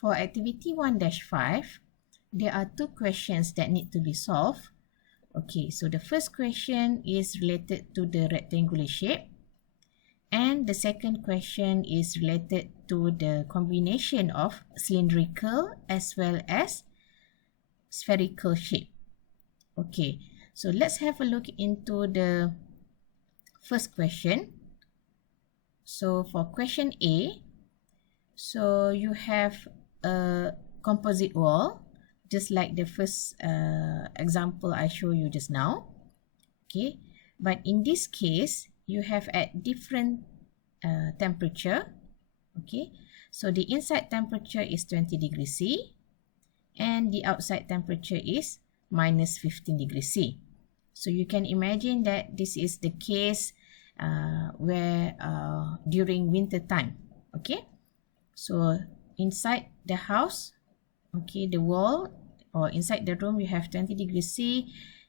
For activity 1-5, there are two questions that need to be solved. Okay, so the first question is related to the rectangular shape, and the second question is related to the combination of cylindrical as well as spherical shape. Okay, so let's have a look into the first question. So for question A, so you have a composite wall, just like the first example I showed you just now. Okay, but in this case, you have at different temperature. Okay, so the inside temperature is 20 degrees C and the outside temperature is minus 15 degrees C. So you can imagine that this is the case where during winter time. Okay, so inside the house, okay, the wall or inside the room, you have 20 degrees C,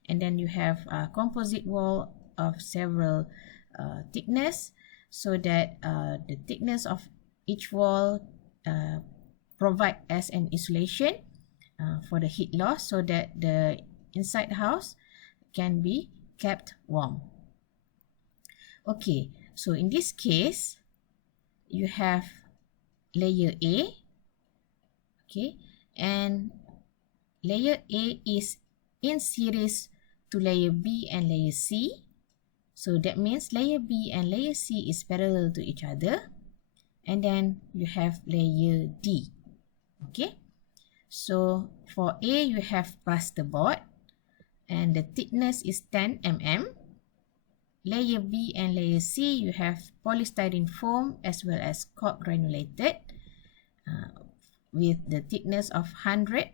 and then you have a composite wall of several thickness, so that the thickness of each wall provide as an insulation for the heat loss, so that the inside house can be kept warm. Okay, so in this case, you have layer A, okay, and layer A is in series to layer B and layer C. So that means layer B and layer C is parallel to each other. And then you have layer D. Okay, so for A, you have plasterboard and the thickness is 10 mm. Layer B and layer C, you have polystyrene foam as well as cork granulated with the thickness of 100.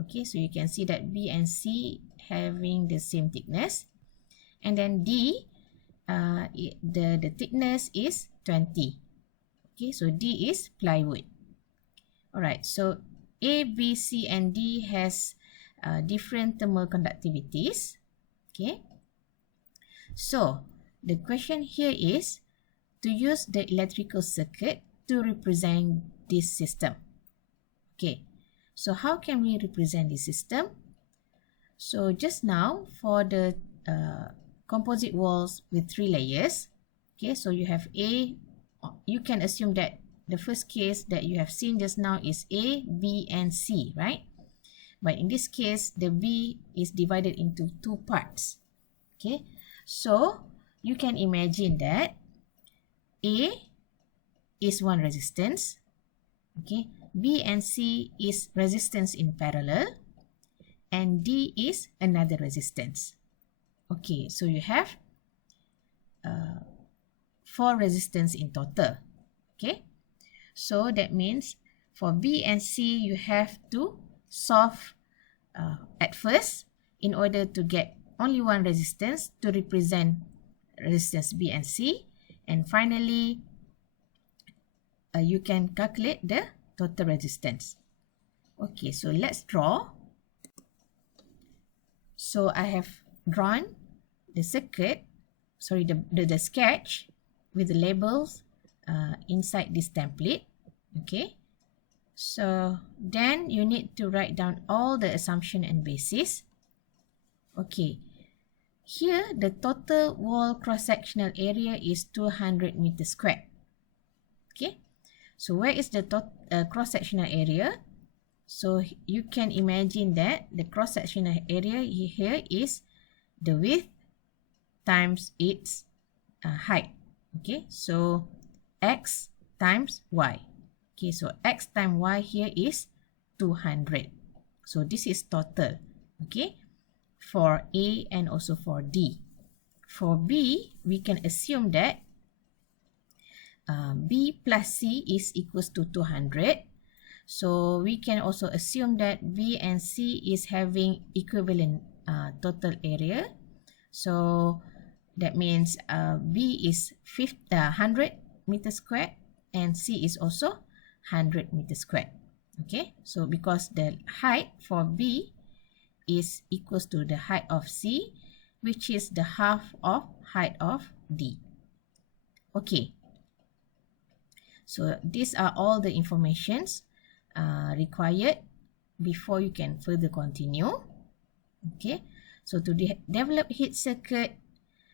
Okay, so you can see that B and C having the same thickness. And then D, the thickness is 20. Okay, so D is plywood. Alright, so A, B, C, and D has different thermal conductivities. Okay, so the question here is to use the electrical circuit to represent this system. Okay, so how can we represent this system? So just now for the composite walls with 3 layers, okay, so you have A, you can assume that the first case that you have seen just now is A, B, and C, right? But in this case, the B is divided into 2 parts. Okay, so you can imagine that A is one resistance, okay, B and C is resistance in parallel, and D is another resistance. Okay, so you have 4 resistance in total. Okay, so that means for B and C, you have to solve at first in order to get only one resistance to represent resistance B and C, and finally you can calculate the total resistance. Okay, so let's draw. So I have drawn the circuit, sorry, the sketch with the labels inside this template. Okay, so then you need to write down all the assumption and basis. Okay, here the total wall cross-sectional area is 200 meters squared. Okay, so where is the cross-sectional area? So you can imagine that the cross-sectional area here is the width times its height. Okay, so x times y. Okay, so x times y here is 200. So this is total. Okay, for A and also for D. For B, we can assume that B plus C is equals to 200. So we can also assume that B and C is having equivalent total area. So that means B is 100 meters squared and C is also 100 meters squared. Okay, so because the height for B is equals to the height of C, which is the half of height of D. Okay, so these are all the informations required before you can further continue. Okay, so to develop heat circuit,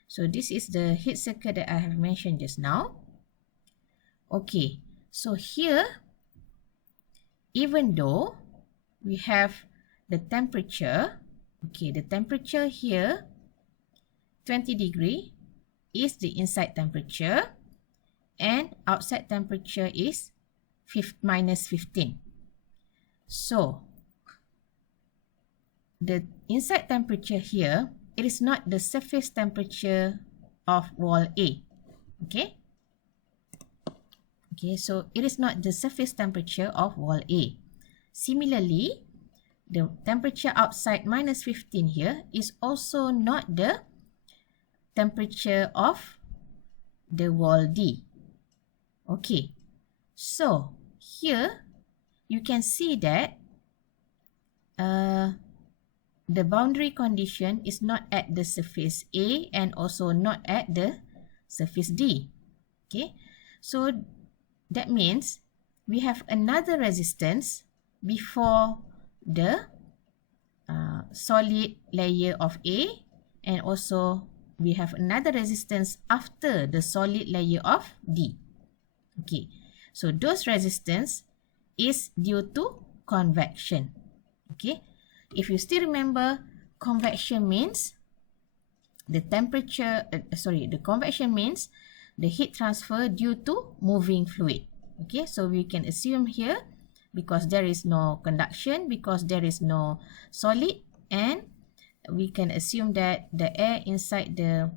so this is the heat circuit that I have mentioned just now. Okay, so here, even though we have the temperature, okay, the temperature here, 20 degree is the inside temperature and outside temperature is minus 15. So, the inside temperature here, it is not the surface temperature of wall A. Okay? Okay, so it is not the surface temperature of wall A. Similarly, the temperature outside minus 15 here is also not the temperature of the wall D. Okay, so here you can see that the boundary condition is not at the surface A and also not at the surface D. Okay, so that means we have another resistance before the solid layer of A, and also we have another resistance after the solid layer of D. Okay, so those resistance is due to convection. Okay, if you still remember, convection means the temperature, the convection means the heat transfer due to moving fluid. Okay, so we can assume here, because there is no conduction, because there is no solid, and we can assume that the air inside the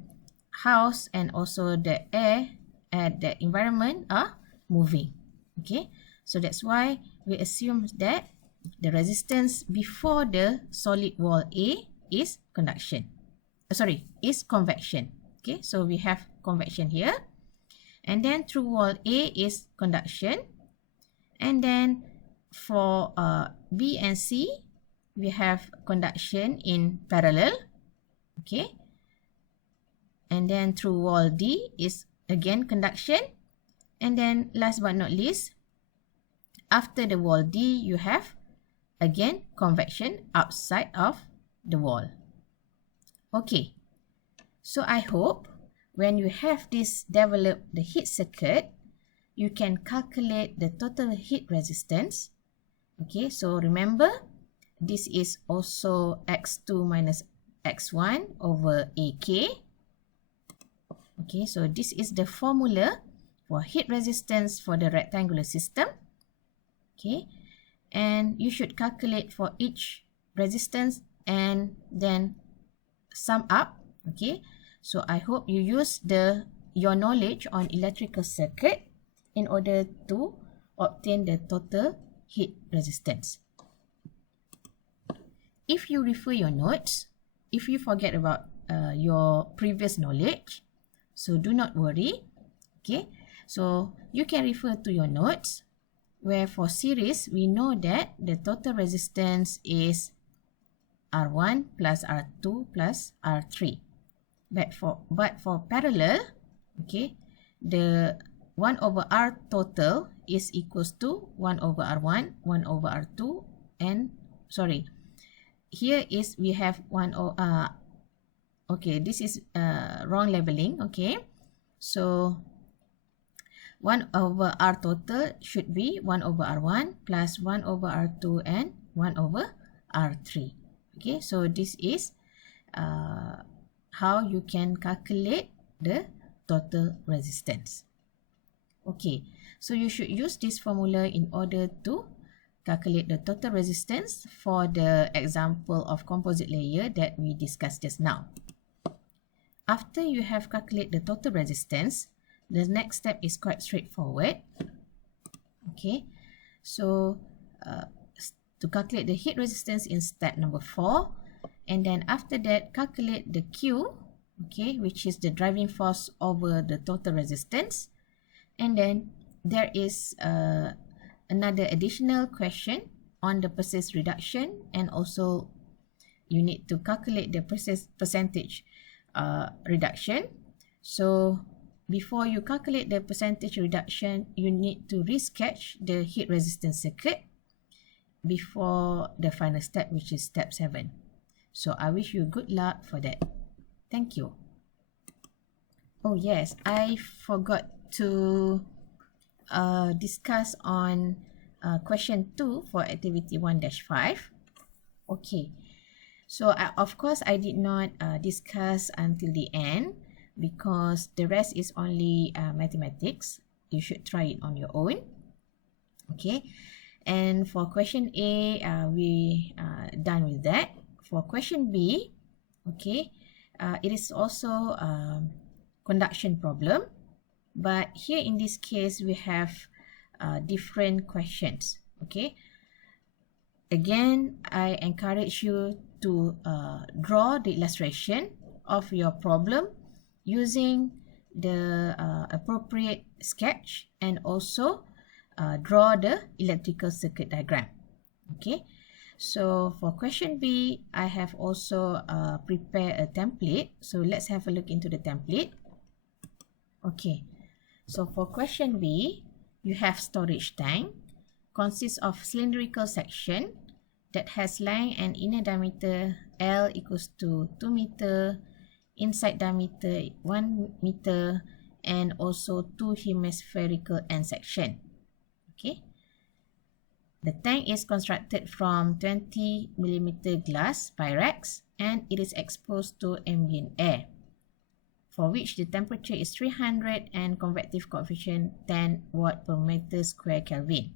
house and also the air at the environment are moving. Okay, so that's why we assume that the resistance before the solid wall A is conduction. Is convection. Okay, so we have convection here, and then through wall A is conduction, and then for B and C we have conduction in parallel. Okay, and then through wall D is again conduction, and then last but not least, after the wall D you have again convection outside of the wall. Okay, so I hope when you have this develop the heat circuit, you can calculate the total heat resistance. Okay, so remember, this is also x2 minus x1 over AK. Okay, so this is the formula for heat resistance for the rectangular system. Okay, and you should calculate for each resistance and then sum up. Okay, so I hope you use your knowledge on electrical circuit in order to obtain the total heat resistance. If you refer your notes, if you forget about your previous knowledge, so do not worry. Okay, so you can refer to your notes, where for series we know that the total resistance is R1 plus R2 plus R3. But for parallel, okay, the 1 over R total is equals to 1 over R1, 1 over R2, and here is we have okay, this is wrong labeling. Okay, so 1 over R total should be 1 over R1 plus 1 over R2 and 1 over R3. Okay, so this is how you can calculate the total resistance. Okay, so you should use this formula in order to calculate the total resistance for the example of composite layer that we discussed just now. After you have calculated the total resistance, the next step is quite straightforward. Okay, so to calculate the heat resistance in step number 4, and then after that calculate the Q, okay, which is the driving force over the total resistance, and then there is another additional question on the process reduction, and also you need to calculate the percentage reduction. So before you calculate the percentage reduction, you need to resketch the heat resistance circuit. before the final step, which is step 7. So I wish you good luck for that. Thank you. Oh yes, I forgot to discuss on question 2 for activity 1-5. Okay, so of course I did not discuss until the end because the rest is only mathematics. You should try it on your own. Okay, and for question A, we done with that. For question B, okay, it is also conduction problem, but here in this case we have different questions. Okay, again I encourage you to draw the illustration of your problem using the appropriate sketch and also draw the electrical circuit diagram. Okay, so for question B, I have also prepared a template. So let's have a look into the template. Okay, so for question B, you have storage tank, consists of cylindrical section that has length and inner diameter L equals to 2 meter, inside diameter 1 meter, and also 2 hemispherical end section. Okay, the tank is constructed from 20 mm glass Pyrex and it is exposed to ambient air, for which the temperature is 300 and convective coefficient 10 watt per meter square Kelvin.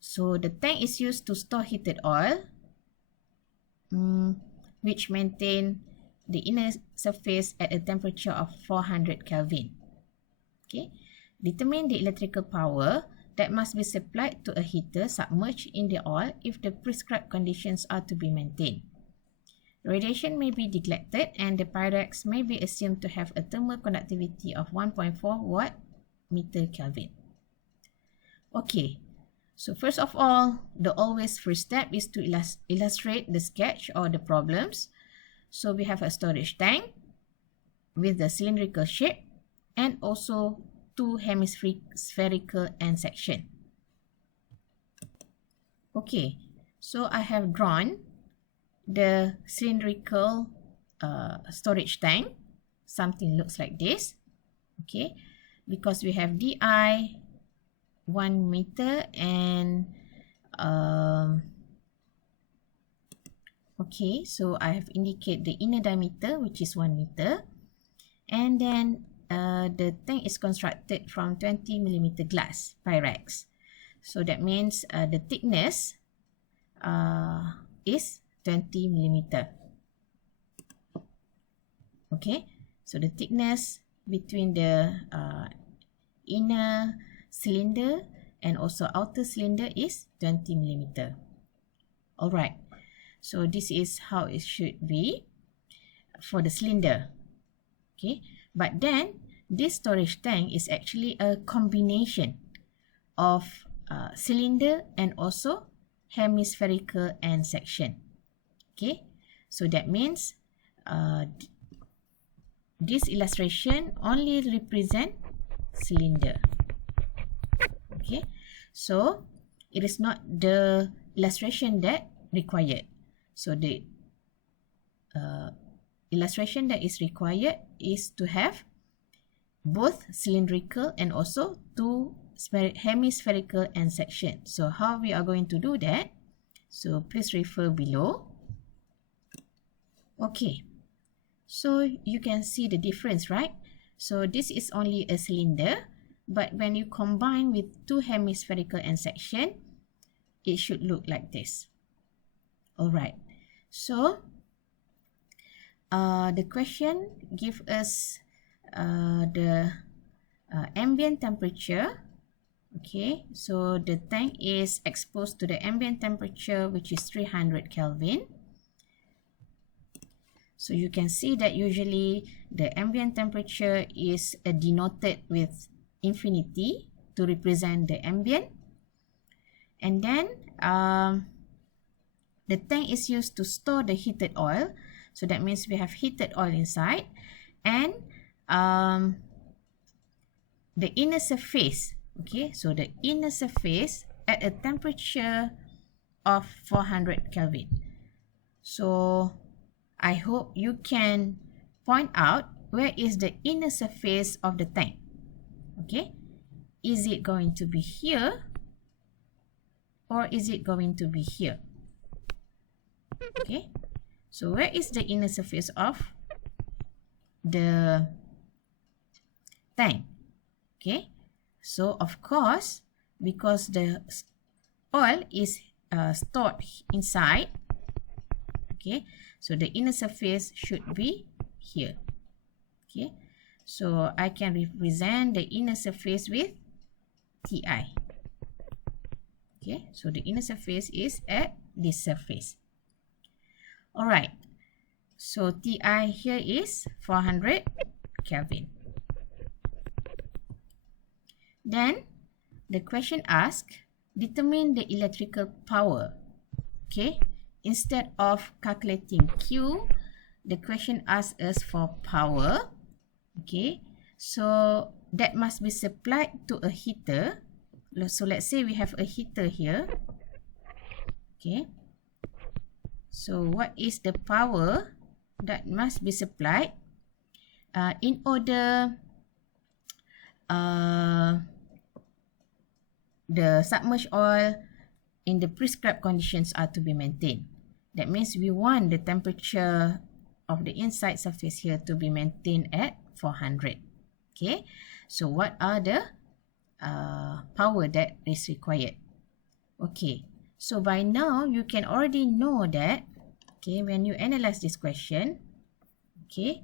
So the tank is used to store heated oil, which maintain the inner surface at a temperature of 400 Kelvin. Okay, determine the electrical power that must be supplied to a heater submerged in the oil if the prescribed conditions are to be maintained. Radiation may be neglected and the Pyrex may be assumed to have a thermal conductivity of 1.4 watt meter Kelvin. Okay, so first of all, the always first step is to illustrate the sketch or the problems. So we have a storage tank with the cylindrical shape and also 2 hemispherical end section. Okay, so I have drawn the cylindrical storage tank. Something looks like this. Okay, because we have DI 1 meter and okay, so I have indicated the inner diameter, which is 1 meter, and then the tank is constructed from 20 mm glass Pyrex. So that means the thickness is 20 mm. Okay, so the thickness between the inner cylinder and also outer cylinder is 20 mm. Alright, so this is how it should be for the cylinder. Okay, but then this storage tank is actually a combination of cylinder and also hemispherical end section. Okay, so that means this illustration only represent cylinder. Okay, so it is not the illustration that required. So the illustration that is required is to have both cylindrical and also 2 hemispherical end section. So how we are going to do that? So please refer below. Okay, so you can see the difference, right? So this is only a cylinder, but when you combine with 2 hemispherical end section, it should look like this. Alright, so the question gives us the ambient temperature. Okay, so the tank is exposed to the ambient temperature, which is 300 Kelvin. So you can see that usually the ambient temperature is denoted with infinity to represent the ambient. And then the tank is used to store the heated oil. So that means we have heated oil inside. And the inner surface, okay, so the inner surface at a temperature of 400 Kelvin. So I hope you can point out where is the inner surface of the tank. Okay, is it going to be here or is it going to be here? Okay, so where is the inner surface of the tank? Okay, so of course, because the oil is stored inside, okay, so the inner surface should be here. Okay, so I can represent the inner surface with Ti. Okay, so the inner surface is at this surface. Alright, so Ti here is 400 Kelvin. Then the question asks, determine the electrical power. Okay, instead of calculating Q, the question asks us for power. Okay, so that must be supplied to a heater. So let's say we have a heater here. Okay, so what is the power that must be supplied in order the submerged oil in the prescribed conditions are to be maintained? That means we want the temperature of the inside surface here to be maintained at 400. Okay, so what are the power that is required? Okay, so by now you can already know that, okay, when you analyze this question, okay,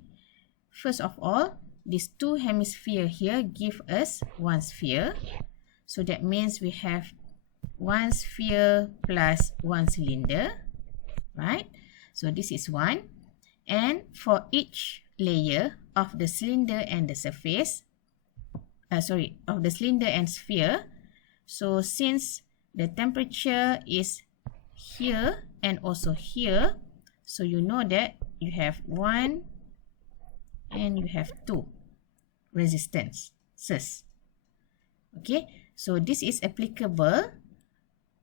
first of all, these two hemispheres here give us one sphere. So that means we have one sphere plus one cylinder, right? So this is one. And for each layer of the cylinder and the surface, of the cylinder and sphere, so since the temperature is here and also here, so you know that you have one and you have two resistances. Okay, so this is applicable.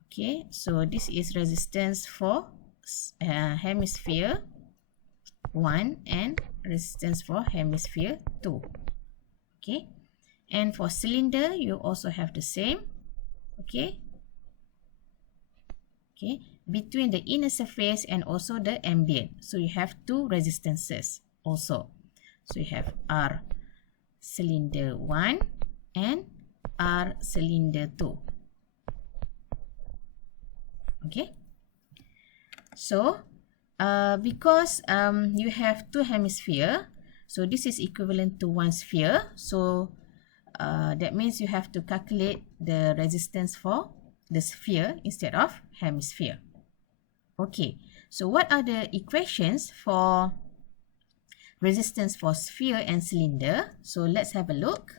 Okay, so this is resistance for hemisphere 1 and resistance for hemisphere 2. Okay, and for cylinder you also have the same. Okay, okay, between the inner surface and also the ambient, so you have two resistances also. So you have R cylinder 1 and R cylinder 2. Okay, so because you have two hemispheres, so this is equivalent to one sphere. So that means you have to calculate the resistance for the sphere instead of hemisphere. Okay, so what are the equations for resistance for sphere and cylinder? So let's have a look.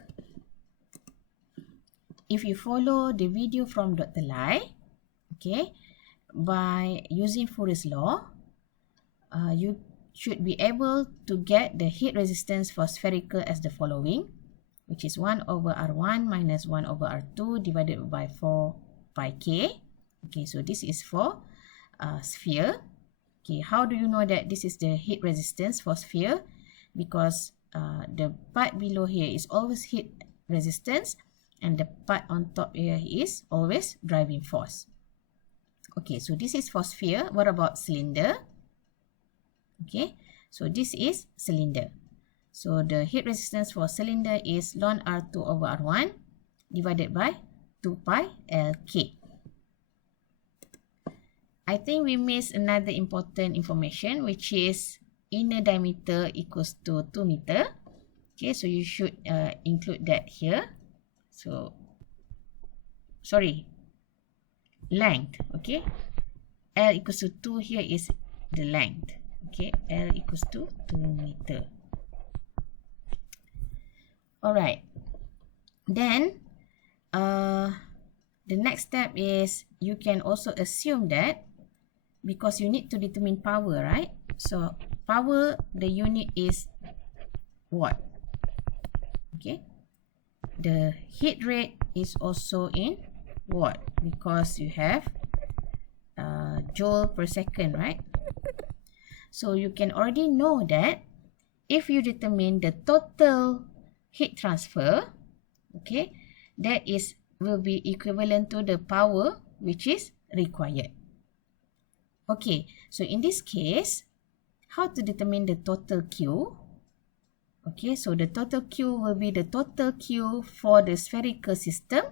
If you follow the video from Dr. Lai, okay, by using Fourier's law, you should be able to get the heat resistance for spherical as the following, which is 1 over R1 minus 1 over R2 divided by 4 pi K. Okay, so this is for sphere. Okay, how do you know that this is the heat resistance for sphere? Because the part below here is always heat resistance and the part on top here is always driving force. Okay, so this is for sphere. What about cylinder? Okay, so this is cylinder. So the heat resistance for cylinder is ln R2 over R1 divided by 2 pi Lk. I think we missed another important information, which is inner diameter equals to 2 meter. Okay, so you should include that here. So, sorry, length. Okay, L equals to 2 here is the length. Okay, L equals to 2 meter. Alright, then the next step is you can also assume that because you need to determine power, right? So power, the unit is watt. Okay, the heat rate is also in watt because you have joule per second, right? So you can already know that if you determine the total heat transfer, okay, that will be equivalent to the power which is required. Okay, so in this case, how to determine the total Q? Okay, so the total Q will be the total Q for the spherical system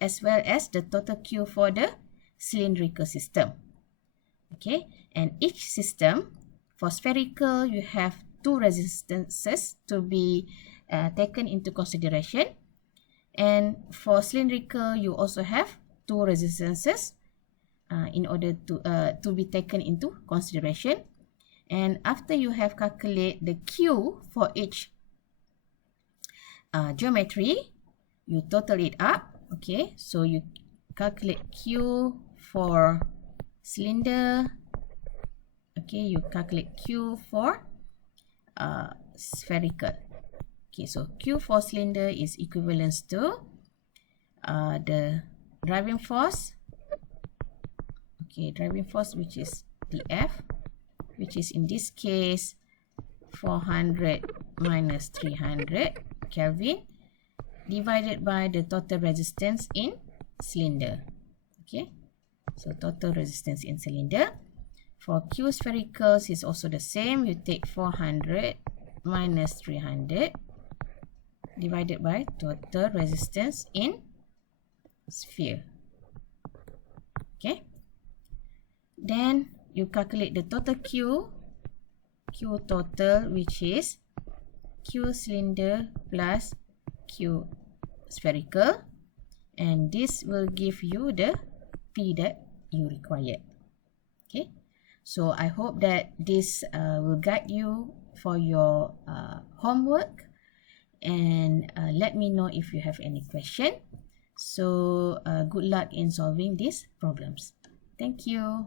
as well as the total Q for the cylindrical system. Okay, and each system, for spherical, you have two resistances to be taken into consideration. And for cylindrical, you also have two resistances in order to be taken into consideration. And after you have calculated the Q for each geometry, you total it up. Okay, so you calculate Q for cylinder. Okay, you calculate Q for spherical. Okay, so Q for cylinder is equivalent to the driving force. Okay, driving force, which is the F, which is in this case 400 minus 300 Kelvin divided by the total resistance in cylinder. Okay, so total resistance in cylinder. For Q sphericals is also the same. You take 400 minus 300 divided by total resistance in sphere. Okay, then you calculate the total Q total, which is Q cylinder plus Q spherical, and this will give you the P that you required. Okay, so I hope that this will guide you for your homework, and let me know if you have any question. So good luck in solving these problems. Thank you.